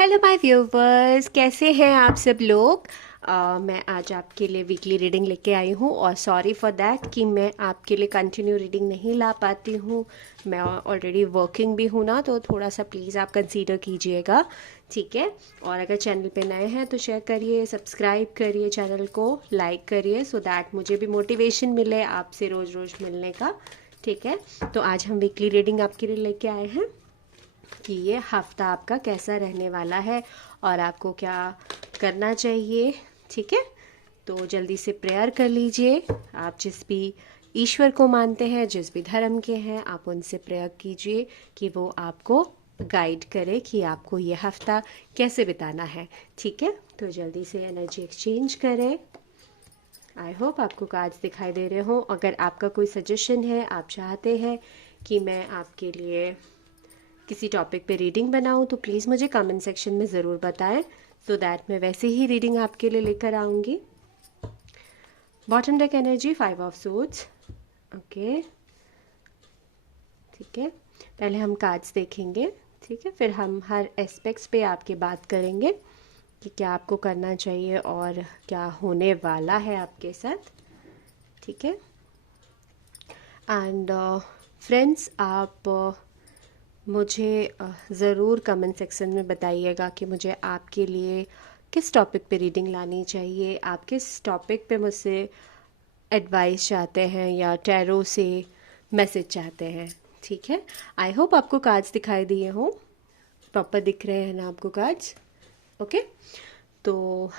Hello my viewers, कैसे हैं आप सब लोग। मैं आज आपके लिए वीकली रीडिंग लेके आई हूँ और सॉरी फॉर दैट कि मैं आपके लिए कंटिन्यू रीडिंग नहीं ला पाती हूँ। मैं ऑलरेडी वर्किंग भी हूँ ना, तो थोड़ा सा प्लीज़ आप कंसीडर कीजिएगा, ठीक है। और अगर चैनल पे नए हैं तो शेयर करिए, सब्सक्राइब करिए, चैनल को लाइक करिए सो दैट मुझे भी मोटिवेशन मिले आपसे रोज़ रोज़ मिलने का, ठीक है। तो आज हम वीकली रीडिंग आपके लिए लेके आए हैं कि ये हफ्ता आपका कैसा रहने वाला है और आपको क्या करना चाहिए, ठीक है। तो जल्दी से प्रेयर कर लीजिए। आप जिस भी ईश्वर को मानते हैं, जिस भी धर्म के हैं, आप उनसे प्रेयर कीजिए कि वो आपको गाइड करे कि आपको ये हफ्ता कैसे बिताना है, ठीक है। तो जल्दी से एनर्जी एक्सचेंज करें। आई होप आपको कार्ड्स दिखाई दे रहे हों। अगर आपका कोई सजेशन है, आप चाहते हैं कि मैं आपके लिए किसी टॉपिक पे रीडिंग बनाऊं, तो प्लीज़ मुझे कमेंट सेक्शन में ज़रूर बताएं सो दैट मैं वैसे ही रीडिंग आपके लिए लेकर आऊँगी। Bottom deck energy 5 of swords, okay, ठीक है। पहले हम कार्ड्स देखेंगे, ठीक है, फिर हम हर एस्पेक्ट्स पे आपकी बात करेंगे कि क्या आपको करना चाहिए और क्या होने वाला है आपके साथ, ठीक है। एंड फ्रेंड्स, आप मुझे ज़रूर कमेंट सेक्शन में बताइएगा कि मुझे आपके लिए किस टॉपिक पे रीडिंग लानी चाहिए, आप किस टॉपिक पे मुझसे एडवाइस चाहते हैं या टैरो से मैसेज चाहते हैं, ठीक है। आई होप आपको कार्ड्स दिखाई दिए हों, प्रॉपर दिख रहे हैं ना आपको कार्ड्स, ओके। तो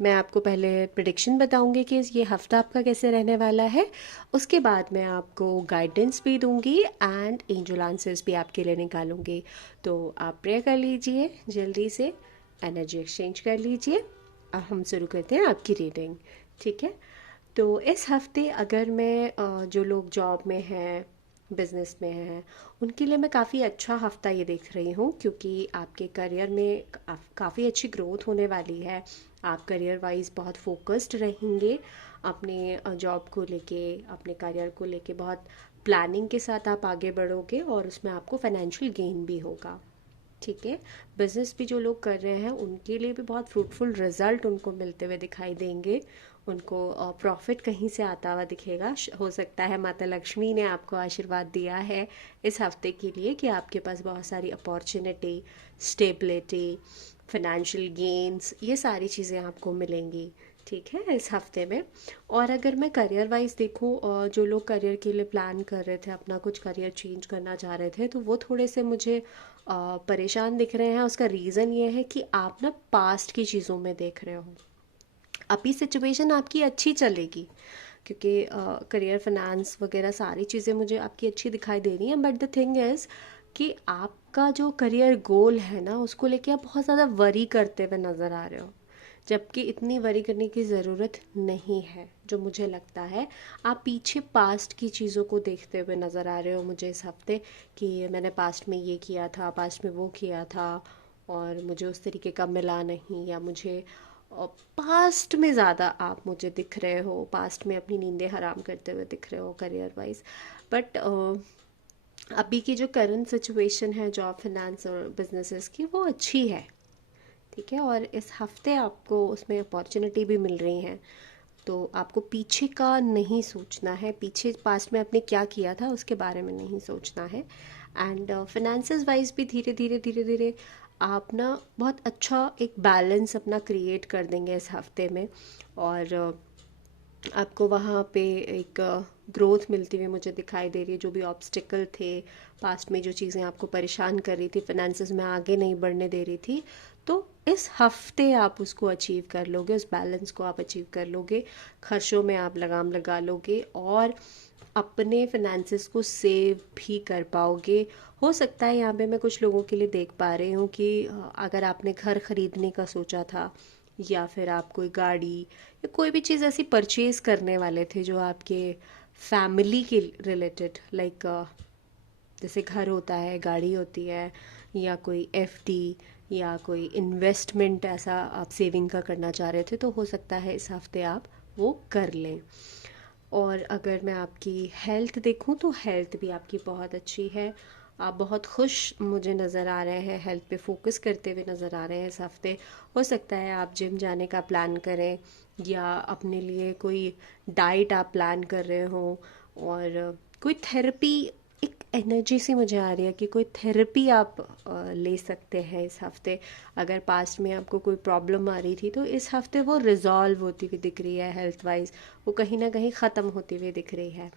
मैं आपको पहले प्रिडिक्शन बताऊंगी कि ये हफ्ता आपका कैसे रहने वाला है। उसके बाद मैं आपको गाइडेंस भी दूंगी एंड एंजल आंसर्स भी आपके लिए निकालूंगी। तो आप प्रे कर लीजिए, जल्दी से एनर्जी एक्सचेंज कर लीजिए। अब हम शुरू करते हैं आपकी रीडिंग, ठीक है। तो इस हफ्ते अगर मैं जो लोग जॉब में हैं, बिजनेस में हैं, उनके लिए मैं काफ़ी अच्छा हफ्ता ये देख रही हूँ, क्योंकि आपके करियर में काफ़ी अच्छी ग्रोथ होने वाली है। आप करियर वाइज बहुत फोकस्ड रहेंगे, अपने जॉब को लेके, अपने करियर को लेके बहुत प्लानिंग के साथ आप आगे बढ़ोगे और उसमें आपको फाइनेंशियल गेन भी होगा, ठीक है। बिजनेस भी जो लोग कर रहे हैं उनके लिए भी बहुत फ्रूटफुल रिजल्ट उनको मिलते हुए दिखाई देंगे। उनको प्रॉफिट कहीं से आता हुआ दिखेगा। हो सकता है माता लक्ष्मी ने आपको आशीर्वाद दिया है इस हफ्ते के लिए कि आपके पास बहुत सारी अपॉर्चुनिटी, स्टेबिलिटी, फाइनेंशियल गेन्स, ये सारी चीज़ें आपको मिलेंगी, ठीक है, इस हफ्ते में। और अगर मैं करियर वाइज देखूँ, जो लोग करियर के लिए प्लान कर रहे थे, अपना कुछ करियर चेंज करना चाह रहे थे, तो वो थोड़े से मुझे परेशान दिख रहे हैं। उसका रीज़न ये है कि आप ना पास्ट की चीज़ों में देख रहे हो। अभी सिचुएशन आपकी अच्छी चलेगी, क्योंकि करियर, फाइनेंस वगैरह सारी चीज़ें मुझे आपकी अच्छी दिखाई दे रही हैं, बट द थिंग इज़ कि आपका जो करियर गोल है ना, उसको लेके आप बहुत ज़्यादा वरी करते हुए नज़र आ रहे हो, जबकि इतनी वरी करने की ज़रूरत नहीं है जो मुझे लगता है। आप पीछे पास्ट की चीज़ों को देखते हुए नज़र आ रहे हो मुझे इस हफ्ते, कि मैंने पास्ट में ये किया था, पास्ट में वो किया था और मुझे उस तरीके का मिला नहीं, या मुझे पास्ट में ज़्यादा आप मुझे दिख रहे हो, पास्ट में अपनी नींदें हराम करते हुए दिख रहे हो करियर वाइज। बट अभी की जो करंट सिचुएशन है जॉब, फाइनेंस और बिजनेसेस की, वो अच्छी है, ठीक है। और इस हफ्ते आपको उसमें अपॉर्चुनिटी भी मिल रही हैं। तो आपको पीछे का नहीं सोचना है, पीछे पास्ट में आपने क्या किया था उसके बारे में नहीं सोचना है। एंड फाइनेंसेस वाइज भी धीरे धीरे धीरे धीरे आप ना बहुत अच्छा एक बैलेंस अपना क्रिएट कर देंगे इस हफ्ते में। और आपको वहाँ पे एक ग्रोथ मिलती हुई मुझे दिखाई दे रही है। जो भी ऑब्स्टिकल थे पास्ट में, जो चीज़ें आपको परेशान कर रही थी, फाइनेंसेस में आगे नहीं बढ़ने दे रही थी, तो इस हफ्ते आप उसको अचीव कर लोगे, उस बैलेंस को आप अचीव कर लोगे। खर्चों में आप लगाम लगा लोगे और अपने फाइनेंसेस को सेव भी कर पाओगे। हो सकता है यहाँ पे मैं कुछ लोगों के लिए देख पा रही हूँ कि अगर आपने घर खरीदने का सोचा था, या फिर आप कोई गाड़ी या कोई भी चीज़ ऐसी परचेज करने वाले थे जो आपके फैमिली के रिलेटेड, लाइक जैसे घर होता है, गाड़ी होती है, या कोई एफडी या कोई इन्वेस्टमेंट ऐसा आप सेविंग का करना चाह रहे थे, तो हो सकता है इस हफ्ते आप वो कर लें। और अगर मैं आपकी हेल्थ देखूं तो हेल्थ भी आपकी बहुत अच्छी है। आप बहुत खुश मुझे नज़र आ रहे हैं, हेल्थ पे फोकस करते हुए नज़र आ रहे हैं इस हफ्ते। हो सकता है आप जिम जाने का प्लान करें या अपने लिए कोई डाइट आप प्लान कर रहे हो, और कोई थेरेपी, एक एनर्जी सी मुझे आ रही है कि कोई थेरेपी आप ले सकते हैं इस हफ्ते। अगर पास्ट में आपको कोई प्रॉब्लम आ रही थी तो इस हफ्ते वो रिजॉल्व होती हुई दिख रही है, हेल्थ वाइज वो कहीं ना कहीं ख़त्म होती हुई दिख रही है।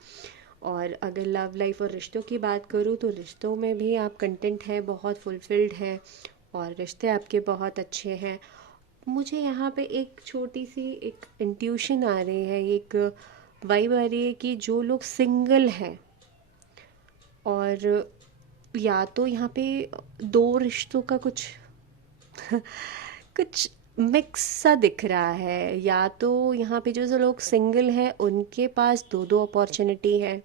और अगर लव लाइफ और रिश्तों की बात करूँ तो रिश्तों में भी आप कंटेंट हैं, बहुत फुलफिल्ड हैं और रिश्ते आपके बहुत अच्छे हैं। मुझे यहाँ पे एक छोटी सी एक इंट्यूशन आ रही है, एक वाइब आ रही है कि जो लोग सिंगल हैं, और या तो यहाँ पे दो रिश्तों का कुछ कुछ मिक्स सा दिख रहा है, या तो यहाँ पे जो लोग सिंगल हैं उनके पास दो दो अपॉर्चुनिटी है,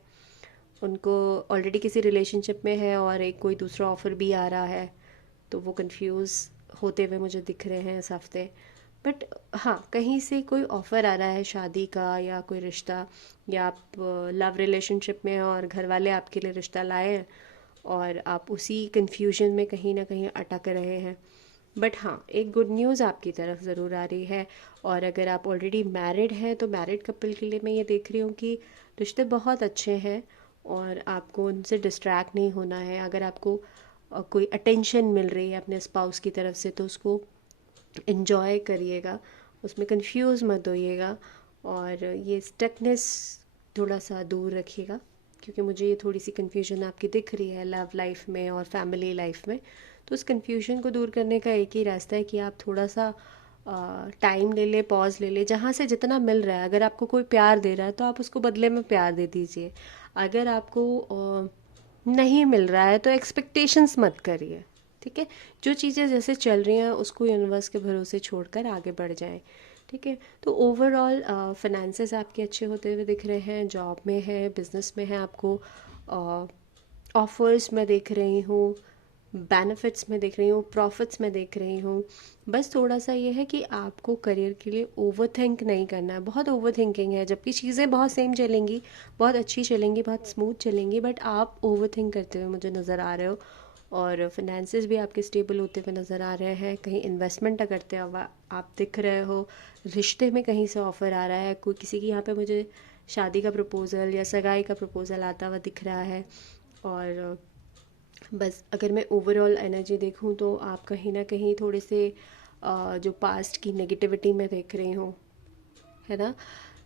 उनको ऑलरेडी किसी रिलेशनशिप में है और एक कोई दूसरा ऑफ़र भी आ रहा है, तो वो कंफ्यूज होते हुए मुझे दिख रहे हैं इस हफ्ते। बट हाँ, कहीं से कोई ऑफ़र आ रहा है शादी का या कोई रिश्ता, या आप लव रिलेशनशिप में हैं और घर वाले आपके लिए रिश्ता लाए हैं और आप उसी कंफ्यूजन में कहीं ना कहीं अटक रहे हैं। बट हाँ, एक गुड न्यूज़ आपकी तरफ ज़रूर आ रही है। और अगर आप ऑलरेडी मैरिड हैं तो मैरिड कपल के लिए मैं ये देख रही हूँ कि रिश्ते बहुत अच्छे हैं और आपको उनसे डिस्ट्रैक्ट नहीं होना है। अगर आपको कोई अटेंशन मिल रही है अपने स्पाउस की तरफ से तो उसको इन्जॉय करिएगा, उसमें कंफ्यूज मत होइएगा, और ये स्टकनेस थोड़ा सा दूर रखिएगा, क्योंकि मुझे ये थोड़ी सी कन्फ्यूजन आपकी दिख रही है लव लाइफ में और फैमिली लाइफ में। तो उस कन्फ्यूजन को दूर करने का एक ही रास्ता है कि आप थोड़ा सा टाइम ले ले, पॉज ले ले, जहाँ से जितना मिल रहा है। अगर आपको कोई प्यार दे रहा है तो आप उसको बदले में प्यार दे दीजिए। अगर आपको नहीं मिल रहा है तो एक्सपेक्टेशंस मत करिए, ठीक है। जो चीज़ें जैसे चल रही हैं उसको यूनिवर्स के भरोसे छोड़कर आगे बढ़ जाएं, ठीक है। तो ओवरऑल फाइनेंसेस आपके अच्छे होते हुए दिख रहे हैं, जॉब में है, बिजनेस में है, आपको ऑफर्स में देख रही हूँ, बेनिफिट्स में देख रही हूँ, प्रॉफिट्स में देख रही हूँ। बस थोड़ा सा ये है कि आपको करियर के लिए ओवर थिंक नहीं करना है। बहुत ओवर थिंकिंग है, जबकि चीज़ें बहुत सेम चलेंगी, बहुत अच्छी चलेंगी, बहुत स्मूथ चलेंगी, बट आप ओवर थिंक करते हुए मुझे नज़र आ रहे हो। और फिनेंसेस भी आपके स्टेबल होते हुए नज़र आ रहे हैं, कहीं इन्वेस्टमेंट करते हुए आप दिख रहे हो, रिश्ते में कहीं से ऑफ़र आ रहा है, कोई किसी की यहाँ पे मुझे शादी का प्रपोज़ल या सगाई का प्रपोज़ल आता हुआ दिख रहा है। और बस अगर मैं ओवरऑल एनर्जी देखूं तो आप कहीं ना कहीं थोड़े से जो पास्ट की नेगेटिविटी में देख रही हूँ, है ना।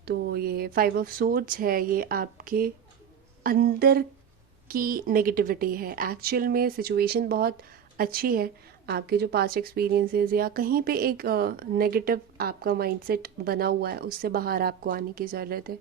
तो ये 5 ऑफ सोर्ड्स है, ये आपके अंदर की नेगेटिविटी है। एक्चुअल में सिचुएशन बहुत अच्छी है, आपके जो पास्ट एक्सपीरियंसेस या कहीं पे एक नेगेटिव आपका माइंडसेट बना हुआ है, उससे बाहर आपको आने की ज़रूरत है,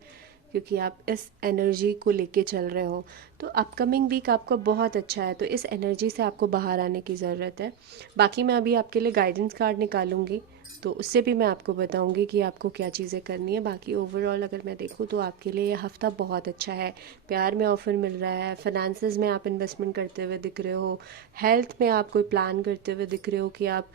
क्योंकि आप इस एनर्जी को लेके चल रहे हो। तो अपकमिंग वीक आपका बहुत अच्छा है, तो इस एनर्जी से आपको बाहर आने की ज़रूरत है। बाकी मैं अभी आपके लिए गाइडेंस कार्ड निकालूंगी, तो उससे भी मैं आपको बताऊंगी कि आपको क्या चीज़ें करनी है। बाकी ओवरऑल अगर मैं देखूँ तो आपके लिए ये हफ़्ता बहुत अच्छा है। प्यार में ऑफ़र मिल रहा है, फाइनेंसेस में आप इन्वेस्टमेंट करते हुए दिख रहे हो, हेल्थ में आप कोई प्लान करते हुए दिख रहे हो कि आप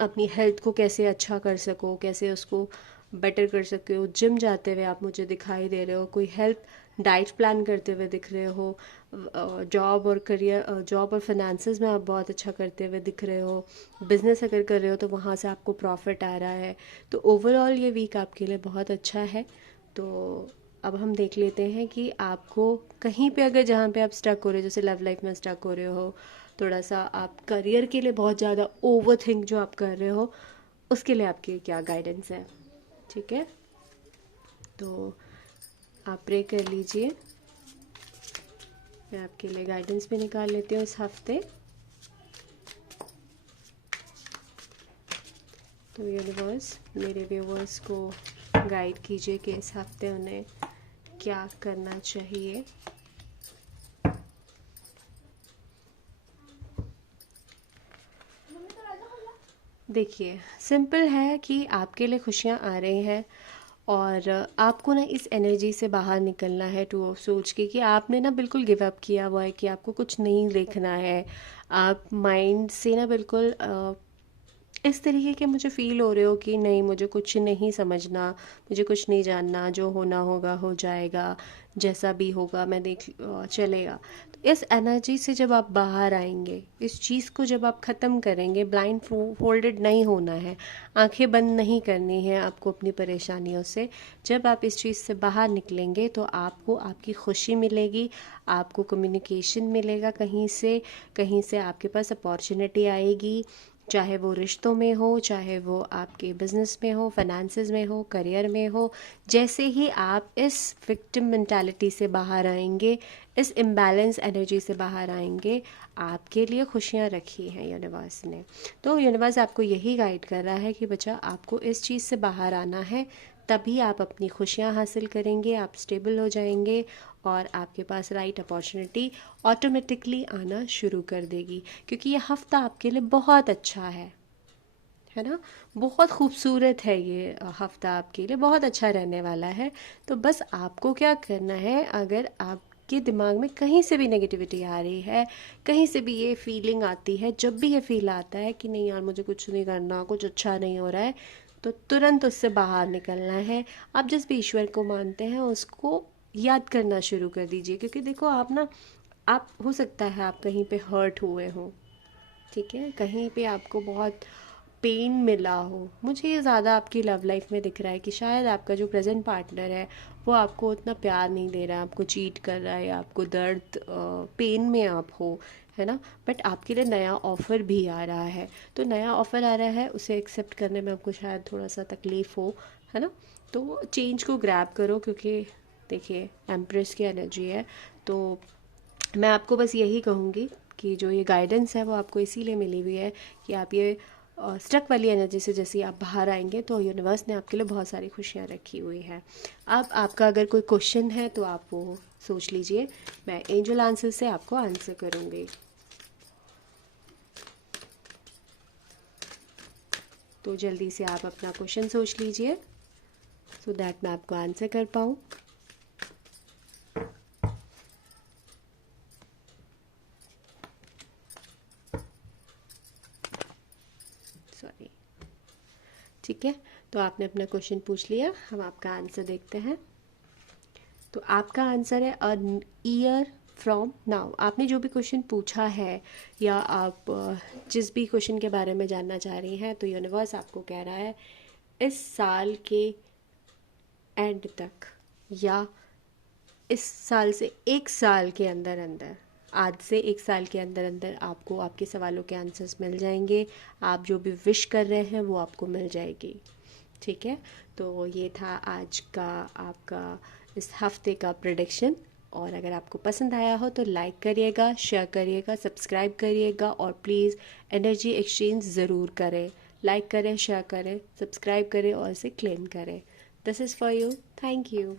अपनी हेल्थ को कैसे अच्छा कर सको, कैसे उसको बेटर कर सके हो। जिम जाते हुए आप मुझे दिखाई दे रहे हो, कोई हेल्थ डाइट प्लान करते हुए दिख रहे हो, जॉब और करियर, जॉब और फाइनेंसेस में आप बहुत अच्छा करते हुए दिख रहे हो, बिजनेस अगर कर रहे हो तो वहाँ से आपको प्रॉफिट आ रहा है। तो ओवरऑल ये वीक आपके लिए बहुत अच्छा है। तो अब हम देख लेते हैं कि आपको कहीं पे अगर जहाँ पे आप स्टक हो रहे हो, जैसे लव लाइफ में स्टक हो रहे हो, थोड़ा सा आप करियर के लिए बहुत ज़्यादा ओवर थिंक जो आप कर रहे हो, उसके लिए आपकी क्या गाइडेंस है, ठीक है। तो आप प्रे कर लीजिए, मैं आपके लिए गाइडेंस भी निकाल लेती हूँ इस हफ्ते। तो यूनिवर्स मेरे व्यूवर्स को गाइड कीजिए कि इस हफ्ते उन्हें क्या करना चाहिए। देखिए, सिंपल है कि आपके लिए खुशियाँ आ रही हैं, और आपको ना इस एनर्जी से बाहर निकलना है, टू सोच के कि आपने ना बिल्कुल गिव अप किया हुआ है, कि आपको कुछ नहीं देखना है। आप माइंड से ना बिल्कुल इस तरीके के मुझे फ़ील हो रहे हो कि नहीं, मुझे कुछ नहीं समझना, मुझे कुछ नहीं जानना, जो होना होगा हो जाएगा, जैसा भी होगा मैं चलेगा। तो इस एनर्जी से जब आप बाहर आएंगे, इस चीज़ को जब आप ख़त्म करेंगे, ब्लाइंड फोल्डेड नहीं होना है, आंखें बंद नहीं करनी है आपको अपनी परेशानियों से। जब आप इस चीज़ से बाहर निकलेंगे तो आपको आपकी खुशी मिलेगी, आपको कम्युनिकेशन मिलेगा, कहीं से आपके पास अपॉर्चुनिटी आएगी, चाहे वो रिश्तों में हो, चाहे वो आपके बिजनेस में हो, फाइनेंसेस में हो, करियर में हो। जैसे ही आप इस विक्टिम मेंटालिटी से बाहर आएंगे, इस इम्बैलेंस एनर्जी से बाहर आएंगे, आपके लिए खुशियाँ रखी हैं यूनिवर्स ने। तो यूनिवर्स आपको यही गाइड कर रहा है कि बच्चा, आपको इस चीज़ से बाहर आना है, तभी आप अपनी खुशियाँ हासिल करेंगे, आप स्टेबल हो जाएंगे और आपके पास राइट अपॉर्चुनिटी ऑटोमेटिकली आना शुरू कर देगी। क्योंकि ये हफ्ता आपके लिए बहुत अच्छा है ना, बहुत खूबसूरत है ये हफ्ता आपके लिए बहुत अच्छा रहने वाला है। तो बस आपको क्या करना है, अगर आपके दिमाग में कहीं से भी नेगेटिविटी आ रही है, कहीं से भी ये फीलिंग आती है, जब भी ये फील आता है कि नहीं यार मुझे कुछ नहीं करना, कुछ अच्छा नहीं हो रहा है, तो तुरंत उससे बाहर निकलना है। आप जिस भी ईश्वर को मानते हैं उसको याद करना शुरू कर दीजिए। क्योंकि देखो आप ना, आप हो सकता है आप कहीं पे हर्ट हुए हो, ठीक है, कहीं पे आपको बहुत पेन मिला हो। मुझे ये ज़्यादा आपकी लव लाइफ में दिख रहा है कि शायद आपका जो प्रेजेंट पार्टनर है वो आपको उतना प्यार नहीं दे रहा है, आपको चीट कर रहा है, या आपको दर्द पेन में आप हो, है ना। बट आपके लिए नया ऑफ़र भी आ रहा है, तो नया ऑफ़र आ रहा है, उसे एक्सेप्ट करने में आपको शायद थोड़ा सा तकलीफ़ हो, है ना। तो चेंज को ग्रैब करो, क्योंकि देखिए एम्प्रेस की एनर्जी है। तो मैं आपको बस यही कहूँगी कि जो ये गाइडेंस है वो आपको इसीलिए मिली हुई है कि आप ये स्ट्रक वाली एनर्जी से जैसे ही आप बाहर आएंगे तो यूनिवर्स ने आपके लिए बहुत सारी खुशियाँ रखी हुई है। अब आपका अगर कोई क्वेश्चन है तो आप वो सोच लीजिए, मैं एंजल आंसर से आपको आंसर करूँगी। तो जल्दी से आप अपना क्वेश्चन सोच लीजिए सो दैट मैं आपको आंसर कर पाऊँ। सॉरी, ठीक है। तो आपने अपना क्वेश्चन पूछ लिया, हम आपका आंसर देखते हैं। तो आपका आंसर है अ ईयर फ्रॉम नाउ। आपने जो भी क्वेश्चन पूछा है, या आप जिस भी क्वेश्चन के बारे में जानना चाह रही हैं, तो यूनिवर्स आपको कह रहा है इस साल के एंड तक, या इस साल से एक साल के अंदर अंदर, आज से एक साल के अंदर अंदर आपको आपके सवालों के आंसर्स मिल जाएंगे। आप जो भी विश कर रहे हैं वो आपको मिल जाएगी, ठीक है। तो ये था आज का आपका इस हफ्ते का प्रेडिक्शन। और अगर आपको पसंद आया हो तो लाइक करिएगा, शेयर करिएगा, सब्सक्राइब करिएगा, और प्लीज़ एनर्जी एक्सचेंज ज़रूर करें। लाइक करें, शेयर करें, सब्सक्राइब करें और इसे क्लेम करें। This is for you. Thank you.